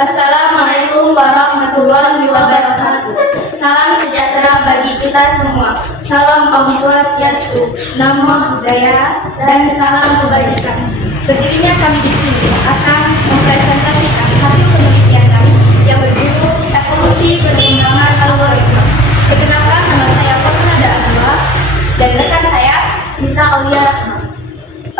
Assalamualaikum warahmatullahi wabarakatuh. Salam sejahtera bagi kita semua. Salam Om Swastiastu, Namo Buddhaya, dan salam kebajikan. Berdirinya kami di sini akan mempresentasikan hasil penelitian kami yang berjudul Evolusi Perkembangan Algoritma. Perkenalkan, nama saya Fatunada Adwa dan rekan saya Zita Aulia Rahma.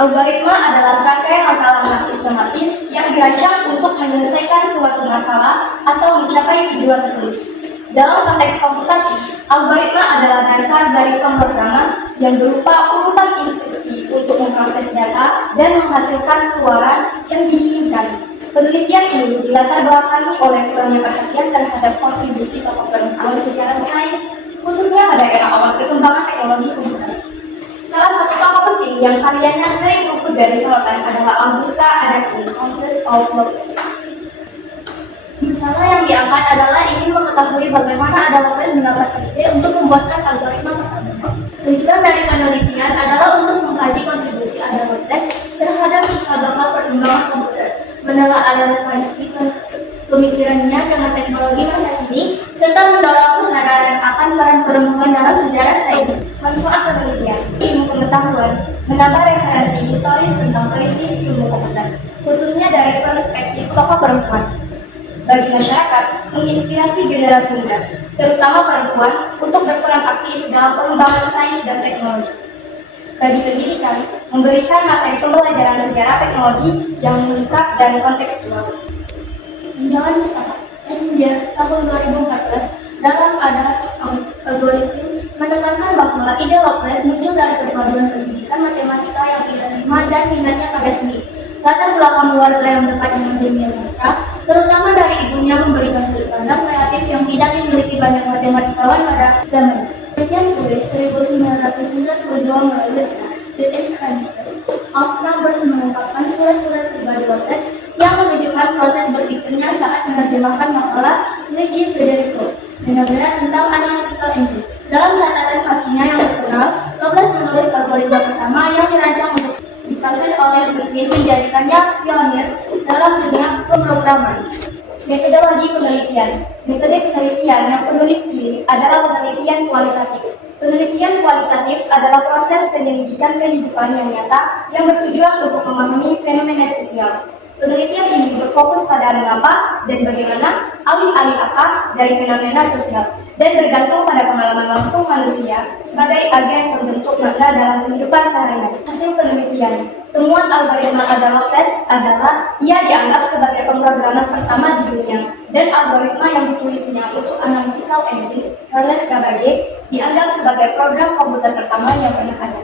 Algoritma adalah serangkaian langkah-langkah sistematis yang dirancang untuk menyelesaikan suatu masalah atau mencapai tujuan tertentu. Dalam konteks komputasi, algoritma adalah dasar dari pemrograman yang berupa urutan instruksi untuk memproses data dan menghasilkan keluaran yang diinginkan. Penelitian ini dilatar belakangi oleh kurangnya perhatian terhadap kontribusi tokoh perempuan secara sains, khususnya pada era awal perkembangan teknologi komputasi. Salah satu tokoh penting yang karyanya sering luput dari sorotan adalah Augusta Adakin, Countess of Lovelace. Masalah yang diangkat adalah ingin mengetahui bagaimana Ada Lovelace mendapatkan ide untuk membuatkan algoritma pertama. Tujuan dari penelitian adalah untuk mengkaji kontribusi Ada Lovelace terhadap cikal bakal perkembangan komputer, menelaah relevansi pemikirannya dengan teknologi masa kini, serta mendorong kesadaran akan peran perempuan dalam sejarah sains. Manfaat penelitian: ilmu pengetahuan, menambah referensi historis tentang perintis ilmu komputer, khususnya dari perspektif tokoh perempuan. Bagi masyarakat, menginspirasi generasi muda, terutama perempuan, untuk berperan aktif dalam pengembangan sains dan teknologi. Bagi pendidikan, memberikan materi pembelajaran sejarah teknologi yang lengkap dan kontekstual. Menjalan Mustafa, Messenger, tahun 2014, dalam Ada Algoritma menekankan bahwa ide Lovelace muncul dari perpaduan pendidikan matematika yang diterima dan minatnya pada seni. Latar belakang keluarga yang dekat dengan dunia sastra, terutama dari ibunya, memberikan sudut pandang kreatif yang tidak dimiliki banyak matematikawan pada zaman. Penelitian Curie 1992 melalui The Chronicles of Numbers mengungkapkan surat-surat pribadi Lovelace yang menunjukkan proses berpikirnya saat menerjemahkan makalah Luigi Federico benar-benar tentang analytical engine. Dalam catatan kakinya yang terkenal, Lovelace menulis algoritma pertama yang dirancang untuk diproses oleh mesin, menjadikannya pionir dalam dunia pemrograman. Metodologi penelitian. Metode penelitian yang penulis pilih adalah penelitian kualitatif. Penelitian kualitatif adalah proses penyelidikan kehidupan yang nyata yang bertujuan untuk memahami fenomena sosial. Penelitian ini berfokus pada mengapa dan bagaimana alih-alih apa dari fenomena sosial dan bergantung pada pengalaman langsung manusia sebagai agen pembentuk makna dalam kehidupan sehari-hari. Hasil penelitian, temuan algoritma Ada Lovelace adalah ia dianggap sebagai pemrograman pertama di dunia, dan algoritma yang ditulisnya untuk analytical engine, Charles Babbage, dianggap sebagai program komputer pertama yang pernah ada.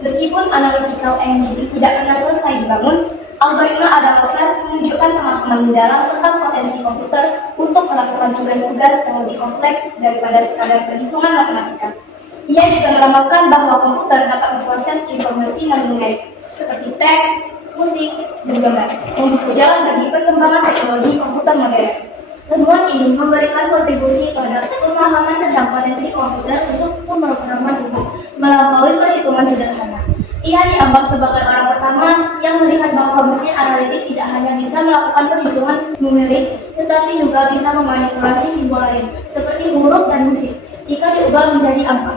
Meskipun analytical engine tidak pernah selesai dibangun, algoritma Ada Lovelace menunjukkan pemahaman mendalam tentang potensi komputer untuk melakukan tugas-tugas yang lebih kompleks daripada sekadar perhitungan matematika. Ia juga meramalkan bahwa komputer dapat memproses informasi non-numerik seperti teks, musik, dan gambar, membuka jalan bagi perkembangan teknologi komputer modern. Temuan ini memberikan kontribusi terhadap pemahaman tentang potensi komputer untuk pemrograman ini melampaui perhitungan sederhana. Ia dianggap sebagai orang pertama yang melihat bahwa mesin analitik tidak hanya bisa melakukan perhitungan numerik, tetapi juga bisa memanipulasi simbol lain, seperti huruf dan musik, jika diubah menjadi angka.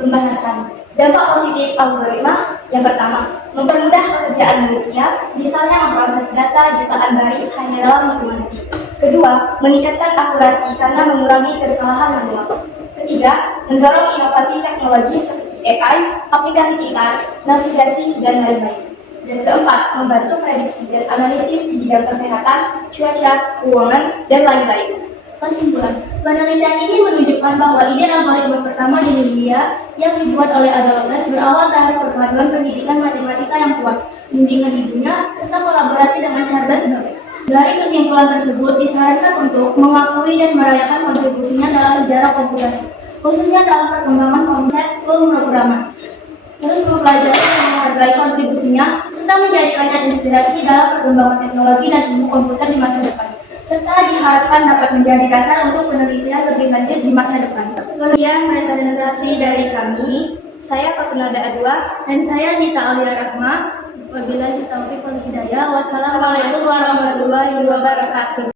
Pembahasan. Dampak positif algoritma. Yang pertama, mempermudah pekerjaan manusia, misalnya memproses data jutaan baris hanya dalam hitungan detik. Kedua, meningkatkan akurasi karena mengurangi kesalahan manual. Ketiga, mendorong inovasi teknologi seperti AI, aplikasi kita, navigasi, dan lain-lain. Dan keempat, membantu prediksi dan analisis di bidang kesehatan, cuaca, keuangan, dan lain-lain. Kesimpulan, penelitian ini menunjukkan bahwa ide algoritma pertama di dunia yang dibuat oleh Ada Lovelace berawal dari perpaduan pendidikan matematika yang kuat, bimbingan ibunya, serta kolaborasi dengan Charles Babbage. Dari kesimpulan tersebut, disarankan untuk mengakui dan merayakan kontribusinya dalam sejarah komputasi, khususnya dalam perkembangan konsep pemrograman. Terus mempelajari dan menghargai kontribusinya, serta menjadikannya inspirasi dalam perkembangan teknologi dan ilmu komputer di masa depan, serta diharapkan dapat menjadi dasar untuk penelitian lebih lanjut di masa depan. Kemudian presentasi dari kami, saya Fatunada Adwa dan saya Zita Aulia Rahma. Wabillahi taufiq wal hidayah. Wassalamualaikum warahmatullahi wabarakatuh.